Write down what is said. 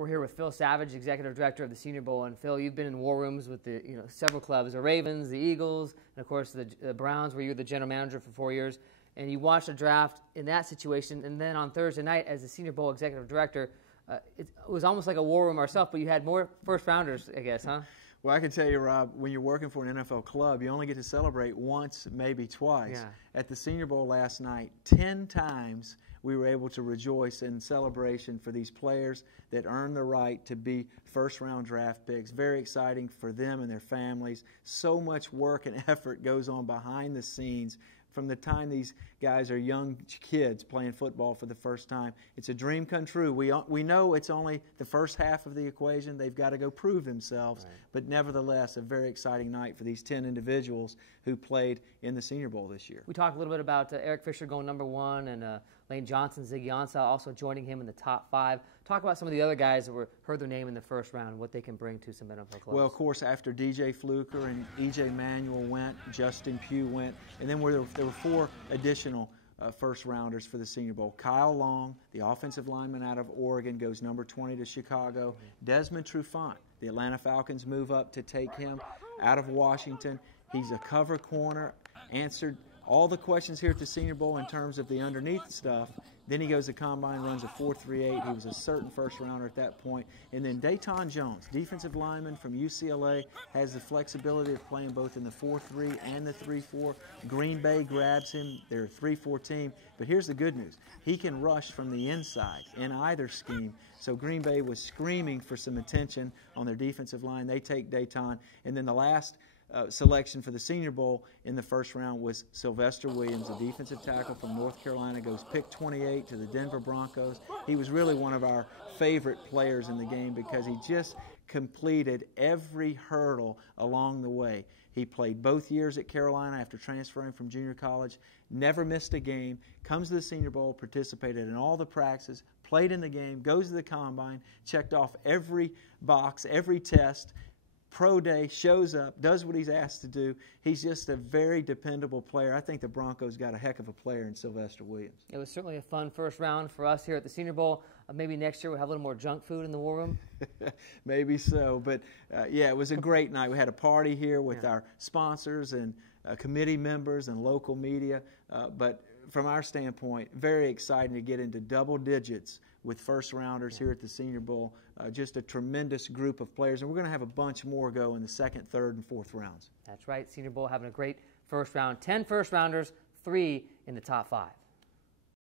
We're here with Phil Savage, Executive Director of the Senior Bowl. And Phil, you've been in war rooms with the several clubs, the Ravens, the Eagles, and of course the Browns, where you were the general manager for 4 years. And you watched a draft in that situation. And then on Thursday night, as the Senior Bowl Executive Director, it was almost like a war room ourselves, but you had more first-rounders, I guess, huh? Well, I can tell you, Rob, when you're working for an NFL club, you only get to celebrate once, maybe twice. Yeah. At the Senior Bowl last night, 10 times we were able to rejoice in celebration for these players that earned the right to be first-round draft picks. Very exciting for them and their families. So much work and effort goes on behind the scenes from the time these guys are young kids playing football for the first time. It's a dream come true. We know it's only the first half of the equation. They've got to go prove themselves. Right. But nevertheless, a very exciting night for these 10 individuals who played in the Senior Bowl this year. We talked a little bit about Eric Fisher going #1 and Lane Johnson, Ziggy Ansah also joining him in the top 5. Talk about some of the other guys that heard their name in the first round and what they can bring to some NFL clubs. Well, of course, after DJ Fluker and E.J. Manuel went, Justin Pugh went, and then there were 4 additional first-rounders for the Senior Bowl. Kyle Long, the offensive lineman out of Oregon, goes #20 to Chicago. Desmond Trufant, the Atlanta Falcons move up to take him out of Washington. He's a cover corner, answered all the questions here at the Senior Bowl in terms of the underneath stuff. Then he goes to Combine, runs a 4.38. He was a certain first-rounder at that point. And then Dayton Jones, defensive lineman from UCLA, has the flexibility of playing both in the 4.3 and the 3.4. Green Bay grabs him. They're a 3-4 team. But here's the good news. He can rush from the inside in either scheme. So Green Bay was screaming for some attention on their defensive line. They take Dayton. And then the last selection for the Senior Bowl in the first round was Sylvester Williams, a defensive tackle from North Carolina, goes pick 28 to the Denver Broncos. He was really one of our favorite players in the game because he just completed every hurdle along the way. He played both years at Carolina after transferring from junior college, never missed a game, comes to the Senior Bowl, participated in all the practices, played in the game, goes to the Combine, checked off every box, every test, pro day, shows up, does what he's asked to do. He's just a very dependable player. I think the Broncos got a heck of a player in Sylvester Williams. It was certainly a fun first round for us here at the Senior Bowl. Maybe next year we'll have a little more junk food in the war room. Maybe so. But, yeah, it was a great night. We had a party here with our sponsors and committee members and local media. But from our standpoint, very exciting to get into double digits with first-rounders here at the Senior Bowl. Just a tremendous group of players. And we're going to have a bunch more go in the second, third, and fourth rounds. That's right. Senior Bowl having a great first round. 10 first-rounders, 3 in the top 5.